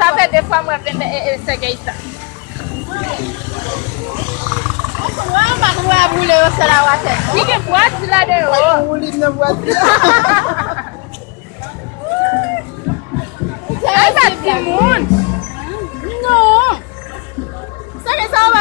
Ça fait des fois, moi, je sèkèy ça. Fique boate lá dentro. Ai, tá que mundo.